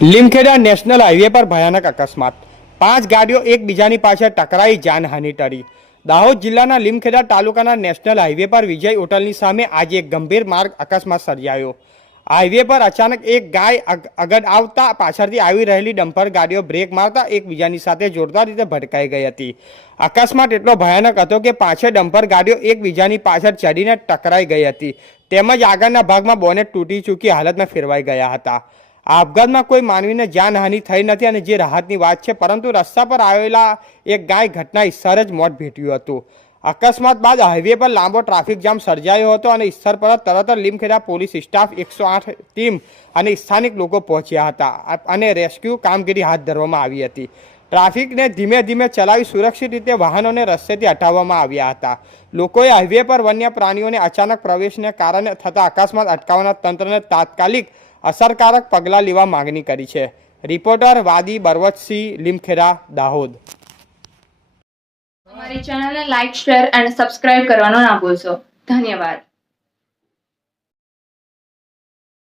Limkheda national highway પર ભયાનક અકસ્માત, 5 ગાડીઓ એકબીજાની પાછળ ટકરાઈ, જાનહાનિ ટળી। દાહોદ જિલ્લાના લીમખેડા તાલુકાના નેશનલ હાઈવે પર વિજય હોટલની સામે આજે એક ગંભીર માર્ગ અકસ્માત સર્જાયો। હાઈવે પર અચાનક એક ગાય આગળ આવતા પાછળથી આવી રહેલી ડમ્પર ગાડીઓ બ્રેક મારતા એકબીજાની સાથે જોરદાર રીતે ભટકાઈ ગઈ હતી। અકસ્માત એટલો ભયાનક હતો કે પાછળ ડમ્પર ગાડીઓ એકબીજાની પાછળ ચડીને ટકરાઈ ગઈ હતી, તેમજ આગળના ભાગમાં બોનેટ તૂટી ચૂકી હાલતમાં ફેરવાઈ ગયા હતા। આ આપઘાતમાં કોઈ માનવીને જાનહાનિ થઈ નથી અને જે રાહતની વાત છે, પરંતુ રસ્તા પર આવેલા એક ગાય ઘટના સ્થળે જ મોત ભેટ્યું હતું। અકસ્માત બાદ હાઈવે પર લાંબો ટ્રાફિક જામ સર્જાયો હતો અને સ્થળ પર તરત જ લીમખેડા પોલીસ સ્ટાફ, 108 ટીમ અને સ્થાનિક લોકો પહોંચ્યા હતા અને રેસ્ક્યુ કામગીરી હાથ ધરવામાં આવી હતી। ટ્રાફિકને ધીમે ધીમે ચલાવી સુરક્ષિત રીતે વાહનોને રસ્તેથી હટાવવામાં આવ્યા હતા। લોકોએ હાઈવે પર વન્ય પ્રાણીઓને અચાનક પ્રવેશને કારણે થતા અકસ્માત અટકાવવાના તંત્રને તાત્કાલિક અસરકારક પગલાં લેવા માંગણી કરી છે। રિપોર્ટર વાદી બરવતસિંહ, લીમખેડા, દાહોદ। અમારી ચેનલને લાઈક, શેર અને સબસ્ક્રાઇબ કરવાનું ના ભૂલશો। ધન્યવાદ।